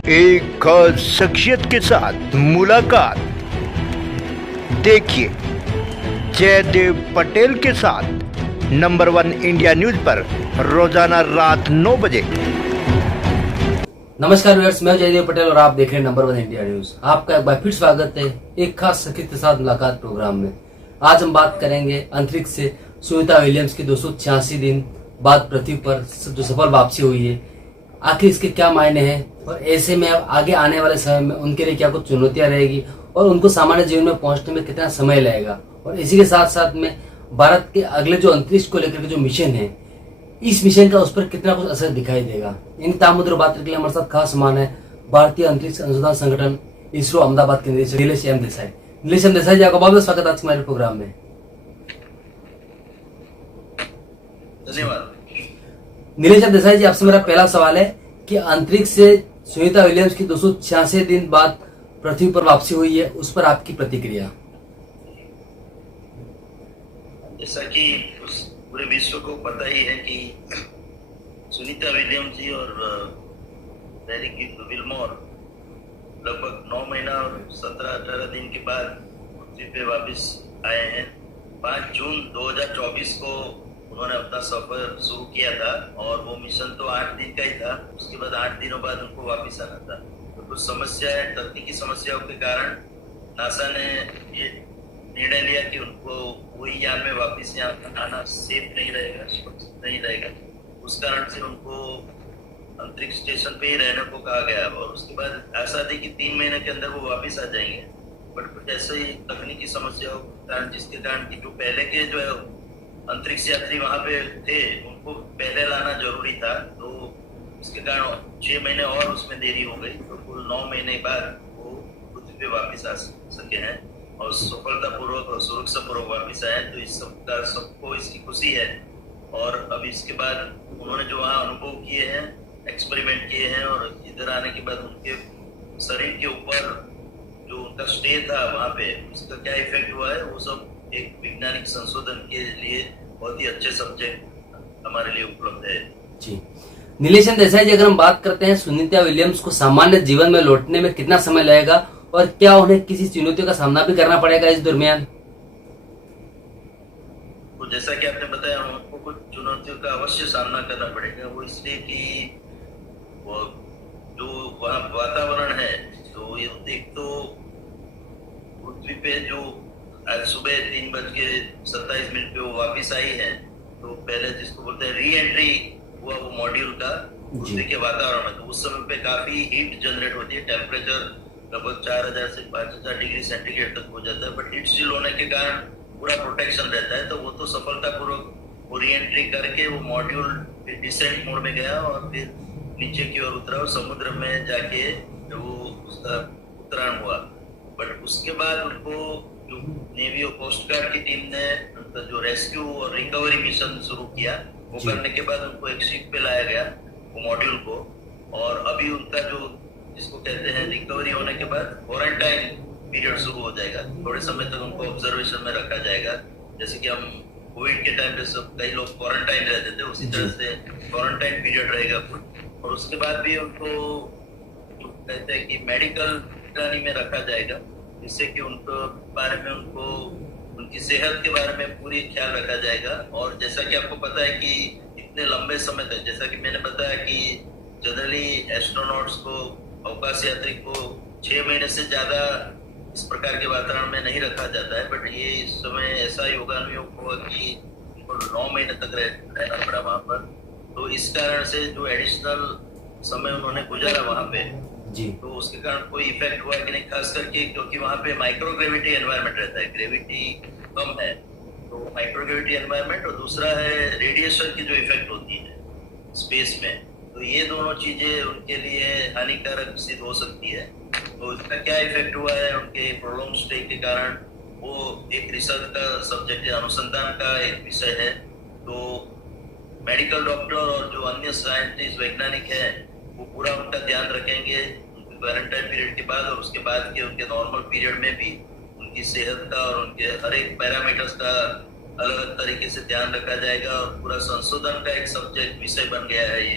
एक खास शख्सियत के साथ मुलाकात। देखिए जयदेव पटेल के साथ नंबर 1 इंडिया न्यूज पर रोजाना रात 9 बजे। नमस्कार व्यूअर्स, मैं जयदेव पटेल और आप देख रहे हैं नंबर 1 इंडिया न्यूज। आपका एक बार फिर स्वागत है एक खास शख्सियत के साथ मुलाकात प्रोग्राम में। आज हम बात करेंगे अंतरिक्ष से सुनीता विलियम्स की 286 दिन बाद पृथ्वी पर जो सफल वापसी हुई है, आखिर इसके क्या मायने हैं और ऐसे में अब आगे आने वाले समय में उनके लिए क्या कुछ चुनौतियां रहेगी और उनको सामान्य जीवन में पहुंचने में कितना समय लगेगा, और इसी के साथ साथ में भारत के अगले जो अंतरिक्ष को लेकर के जो मिशन है, इस मिशन का उस पर कितना कुछ असर दिखाई देगा। इन तामुद्र बात के लिए हमारे साथ खास मेहमान है भारतीय अंतरिक्ष अनुसंधान संगठन इसरो अहमदाबाद के निदेशक नीलेश एम देसाई। नीलेश एम देसाई जी, आपका बहुत बहुत स्वागत आज हमारे प्रोग्राम में। धन्यवाद। नीलेश एम देसाई जी, आपसे मेरा पहला सवाल है कि अंतरिक्ष से सुनीता विलियम्स की 286 दिन बाद पृथ्वी पर वापसी हुई है, उस पर आपकी प्रतिक्रिया। जैसा कि उस पूरे विश्व को पता ही है कि सुनीता विलियम्स जी और डेरिक विल्मोर लगभग 9 महीना और 17-18 दिन के बाद पृथ्वी पे वापस आए हैं। 5 जून 2024 को उन्होंने अपना सफर शुरू किया था और वो मिशन तो 8 दिन का ही था। उसके बाद 8 दिनों बाद उनको वापस आना था। तो कुछ समस्याएं, तकनीकी समस्याओं के कारण नासा ने ये निर्णय लिया कि उनको वही यान में वापस यहाँ आना सेफ नहीं रहेगा, सुरक्षित नहीं रहेगा। उस कारण से उनको अंतरिक्ष स्टेशन पे ही रहने को कहा गया और उसके बाद आशा थी कि 3 महीने के अंदर वो वापस आ जाएंगे। बट कुछ ऐसे ही तकनीकी समस्याओं के कारण, जिसके कारण कि जो पहले के जो अंतरिक्ष यात्री वहां पे थे उनको पहले लाना जरूरी था, तो इसके कारण 6 महीने और उसमें देरी हो गई। तो कुल 9 महीने बाद वो पृथ्वी पे वापस आ सके हैं और सफलतापूर्वक और सुरक्षापूर्वक वापस आए। तो इस सबका सबको इसकी खुशी है। और अब इसके बाद उन्होंने जो वहाँ अनुभव किए हैं, एक्सपेरिमेंट किए हैं और इधर आने के बाद उनके शरीर के ऊपर जो उनका स्टे था वहाँ पे, उसका क्या इफेक्ट हुआ है, वो सब एक वैज्ञानिक संशोधन के लिए बहुत ही अच्छे सब्जेक्ट हमारे लिए उपलब्ध है। जी नीलेश एम देसाई जी, अगर हम बात करते हैं सुनीता विलियम्स को सामान्य जीवन में लौटने में कितना समय लगेगा और क्या उन्हें किसी चुनौतियों का सामना भी करना पड़ेगा इस दरमियान? तो जैसा कि आपने बताया, उनको कुछ चुनौतियों का अवश्य सामना करना पड़ेगा। वो इसलिए कि वो जो वहाँ वातावरण है, तो ये एक तो पृथ्वी पे जो आज सुबह 3:27 पे वो वापिस आई है, तो पहले जिसको बोलते हैं री एंट्री हुआ वो मॉड्यूल का पृथ्वी के वातावरण में, तो उस समय पे काफी हीट जनरेट होती है। टेम्परेचर लगभग 4000 से 5000 डिग्री सेंटीग्रेड तक हो जाता है। बट हीट स्टिल होने के कारण पूरा प्रोटेक्शन रहता है। तो वो तो सफलतापूर्वक वो री एंट्री करके वो मॉड्यूल फिर डिसेंट मोड में गया और फिर नीचे की ओर उतरा और समुद्र में जाके वो उसका उत्तरायण हुआ। बट उसके बाद उनको जो नेवी और कोस्ट गार्ड की टीम ने उनका जो रेस्क्यू और रिकवरी मिशन शुरू किया, वो करने के बाद उनको एक शिप पे लाया गया वो मॉड्यूल को। और अभी उनका जो जिसको कहते हैं रिकवरी होने के बाद क्वारंटाइन पीरियड शुरू हो जाएगा। थोड़े समय तक उनको ऑब्जर्वेशन में रखा जाएगा। जैसे कि हम कोविड के टाइम पे सब कई लोग क्वारंटाइन रहते थे, उसी तरह से क्वारंटाइन पीरियड रहेगा। और उसके बाद भी उनको जो कहते हैं कि मेडिकल निगरानी में रखा जाएगा, जिससे कि उनको बारे में उनको उनकी सेहत के बारे में पूरी ख्याल रखा जाएगा। और जैसा कि आपको पता है कि इतने लंबे समय तक, जैसा कि मैंने बताया कि जनरली एस्ट्रोनॉट्स को, अवकाश यात्री को 6 महीने से ज्यादा इस प्रकार के वातावरण में नहीं रखा जाता है। बट ये इस समय ऐसा योगानुयोग हुआ कि उनको 9 महीने तक रहना पड़ा वहां पर। तो इस कारण से जो एडिशनल समय उन्होंने गुजारा वहां पे जी, तो उसके कारण कोई इफेक्ट हुआ कि नहीं, खास करके क्योंकि वहां पे माइक्रोग्रेविटी एनवायरनमेंट रहता है, ग्रेविटी कम है। तो माइक्रोग्रेविटी एनवायरनमेंट और दूसरा है रेडिएशन की जो इफेक्ट होती है स्पेस में, तो ये दोनों चीजें उनके लिए हानिकारक सिद्ध हो सकती है। तो इसका क्या इफेक्ट हुआ है उनके प्रोलॉन्ग स्टे के कारण, वो एक रिसर्च का सब्जेक्ट है, अनुसंधान का एक विषय है। तो मेडिकल डॉक्टर और जो अन्य साइंटिस्ट वैज्ञानिक हैं वो पूरा उनका ध्यान रखेंगे उनके क्वारंटाइन पीरियड के बाद और उसके बाद के उनके नॉर्मल पीरियड में भी उनकी सेहत का और उनके हर एक पैरामीटर्स का अलग अलग तरीके से ध्यान रखा जाएगा। और पूरा संशोधन का एक सब्जेक्ट विषय बन गया है ये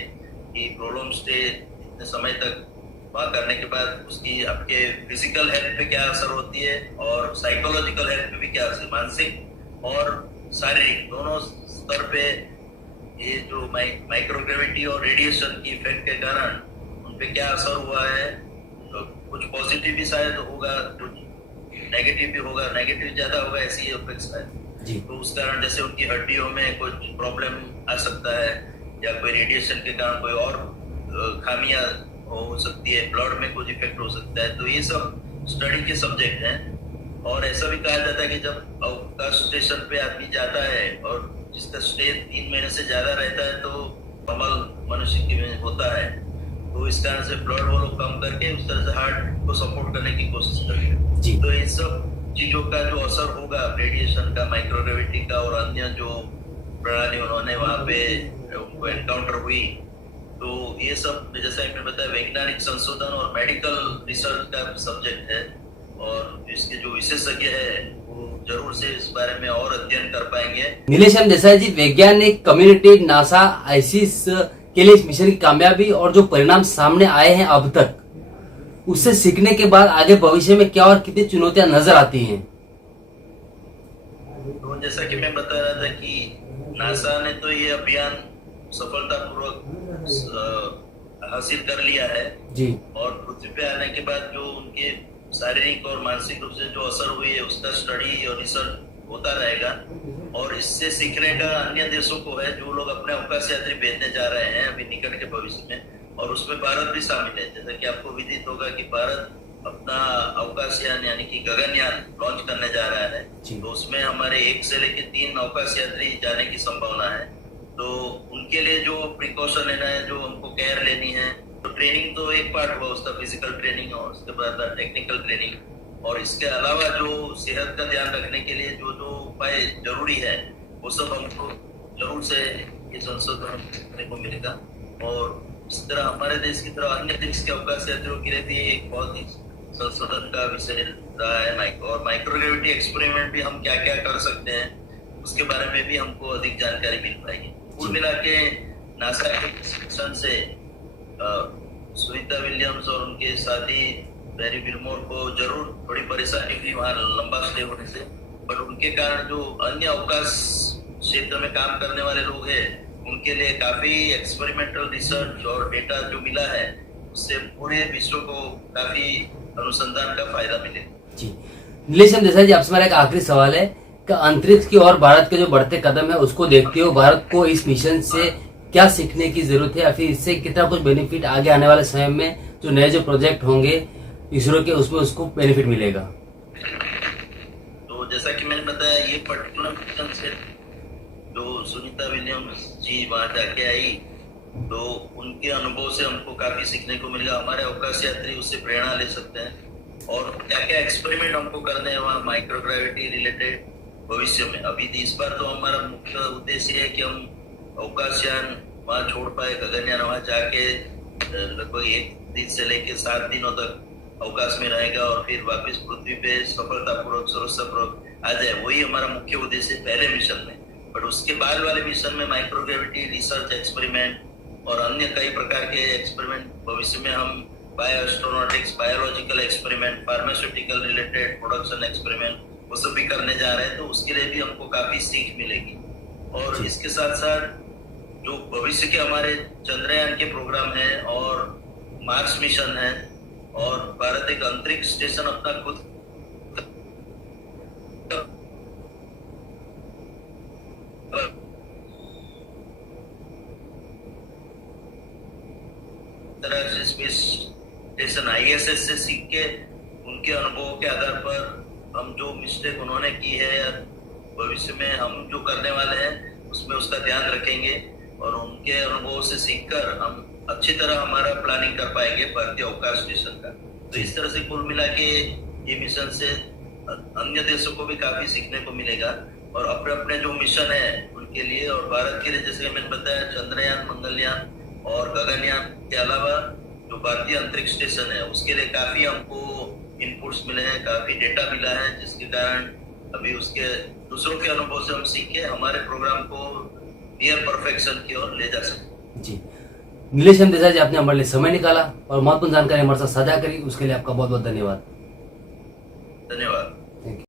कि प्रोलॉन्ग स्टे इतने समय तक वहाँ करने के बाद उसकी आपके फिजिकल हेल्थ पे क्या असर होती है और साइकोलॉजिकल हेल्थ पे भी क्या असर, मानसिक और शारीरिक दोनों स्तर पे ये जो माइक्रोग्रेविटी और रेडिएशन की इफेक्ट के कारण उन पे क्या असर हुआ है। तो कुछ पॉजिटिव भी शायद होगा, कुछ नेगेटिव भी होगा, नेगेटिव ज्यादा होगा ऐसी इफेक्ट्स है जी। तो उस कारण जैसे उनकी हड्डियों में कुछ प्रॉब्लम आ सकता है या कोई रेडिएशन के कारण कोई और खामियां हो सकती है, ब्लड में कुछ इफेक्ट हो सकता है। तो ये सब स्टडी के सब्जेक्ट हैं और ऐसा भी कहा जाता है कि जब अवकाश स्टेशन पे आदमी जाता है और जिसका स्टे 3 महीने से ज्यादा रहता है तो नॉर्मल मनुष्य की में होता है, तो इस कारण से ब्लड वो लोग कम करके उस तरह से हार्ट को सपोर्ट करने की कोशिश करेंगे जी। तो इन सब चीजों का जो असर होगा रेडिएशन का, माइक्रोग्रेविटी का और अन्य जो प्रणाली उन्होंने वहां पे उनको एनकाउंटर हुई, तो ये सब जैसा मैंने बताया वैज्ञानिक संशोधन और मेडिकल रिसर्च का सब्जेक्ट है और इसके जो विशेषज्ञ है वो जरूर से इस बारे में और अध्ययन कर पाएंगे। नीलेश्वर देसाई जी, वैज्ञानिक कम्युनिटी नासा आईसीएस के लिए इस मिशन की कामयाबी और जो परिणाम सामने आए हैं अब तक, उससे सीखने के बाद आगे भविष्य में क्या और कितनी चुनौतियां नजर आती हैं? तो जैसा कि मैं बता रहा था कि नासा ने तो ये अभियान सफलतापूर्वक हासिल कर लिया है जी। और पृथ्वी पे आने के बाद जो उनके शारीरिक और मानसिक रूप से जो असर हुई है उसका स्टडी और रिसर्च होता रहेगा और इससे सीखने का अन्य देशों को है जो लोग अपने अवकाश यात्री भेजने जा रहे हैं अभी निकट के भविष्य में, और उसमें भारत भी शामिल है। जैसा कि आपको विदित होगा कि भारत अपना अवकाशयान यानी कि गगनयान लॉन्च करने जा रहा है, तो उसमें हमारे 1 से लेकर 3 अवकाश यात्री जाने की संभावना है। तो उनके लिए जो प्रिकॉशन लेना है, जो हमको केयर लेनी है, तो ट्रेनिंग तो एक पार्ट हुआ उसका, फिजिकल ट्रेनिंग और उसके बाद टेक्निकल ट्रेनिंग, और इसके अलावा जो सेहत का ध्यान रखने के लिए जो जो उपाय जरूरी है वो सब हमको जरूर से ये संशोधन करने को मिलेगा। और इस तरह हमारे देश की तरह अन्य देश के अवकाश यात्रियों के लिए भी एक बहुत ही संशोधन का विषय रहा है। और माइक्रोग्रेविटी एक्सपेरिमेंट भी हम क्या क्या कर सकते हैं उसके बारे में भी हमको अधिक जानकारी मिल पाएगी। कुल मिला के नासा के मिशन से सुनीता विलियम्स और उनके साथी बैरी विल्मोर को जरूर थोड़ी परेशानी हुई वहाँ लंबा स्टे होने से, पर उनके कारण जो अन्य अवकाश क्षेत्र में काम करने वाले लोग हैं उनके लिए काफी एक्सपेरिमेंटल रिसर्च और डेटा जो मिला है उससे पूरे विश्व को काफी अनुसंधान का फायदा मिलेगा। जी। नीलेश्वर देसाई जी, आपसे मेरा एक आखिरी सवाल है कि अंतरिक्ष की ओर भारत के जो बढ़ते कदम है उसको देखते हुए भारत को इस मिशन से क्या सीखने की जरूरत है या फिर इससे कितना कुछ बेनिफिट आगे आने वाले समय में जो नए जो प्रोजेक्ट होंगे इसरो के उसमें उसको बेनिफिट मिलेगा? तो जैसा कि मैंने बताया ये पर्टिकुलर मिशन से जो सुनीता विलियम्स जी वहां जाके आई तो उनके अनुभव से हमको काफी सीखने को मिलेगा। हमारे अवकाश यात्री उससे प्रेरणा ले सकते हैं और क्या क्या एक्सपेरिमेंट हमको करने हैं वहाँ माइक्रोग्रेविटी रिलेटेड भविष्य में। अभी इस बार तो हमारा मुख्य उद्देश्य है कि हम अवकाशयान वहाँ छोड़ पाए, गगनयान वहाँ जाके लगभग 1 दिन से लेकर 7 दिनों तक अवकाश में रहेगा और फिर वापस पृथ्वी पे सफलतापूर्वक सुरक्षापूर्वक आ जाए, वही हमारा मुख्य उद्देश्य पहले मिशन में। बट उसके बाद वाले मिशन में माइक्रोग्रेविटी रिसर्च एक्सपेरिमेंट और अन्य कई प्रकार के एक्सपेरिमेंट भविष्य में हम bio astronautics, biological experiment, pharmaceutical related production experiment वो सब भी करने जा रहे हैं, तो उसके लिए भी हमको काफी सीख मिलेगी। और इसके साथ साथ जो भविष्य के हमारे चंद्रयान के प्रोग्राम है और मार्स मिशन है और भारत एक अंतरिक्ष स्टेशन अपना खुद तरह से स्पेस स्टेशन ISS से सीख के उनके अनुभवों के आधार पर हम जो मिस्टेक उन्होंने की है या भविष्य में हम जो करने वाले हैं उसमें उसका ध्यान रखेंगे और उनके अनुभवों से सीखकर हम अच्छी तरह हमारा प्लानिंग कर पाएंगे भारतीय अवकाश स्टेशन का। तो इस तरह से कुल मिला के ये मिशन से अन्य देशों को भी काफी सीखने को मिलेगा और अपने अपने जो मिशन है उनके लिए और भारत के लिए जैसे मैंने बताया चंद्रयान, मंगलयान और गगनयान के अलावा जो भारतीय अंतरिक्ष स्टेशन है उसके लिए काफी हमको इनपुट्स मिले हैं, काफी डेटा मिला है, जिसके कारण अभी उसके दूसरों के अनुभव से हम सीख के हमारे प्रोग्राम को नियर परफेक्शन की ओर ले जा सकते। जी। नीलेश एम देसाई जी, आपने हमारे लिए समय निकाला और महत्वपूर्ण जानकारी हमारे साथ साझा करी, उसके लिए आपका बहुत बहुत धन्यवाद। धन्यवाद। Thank you.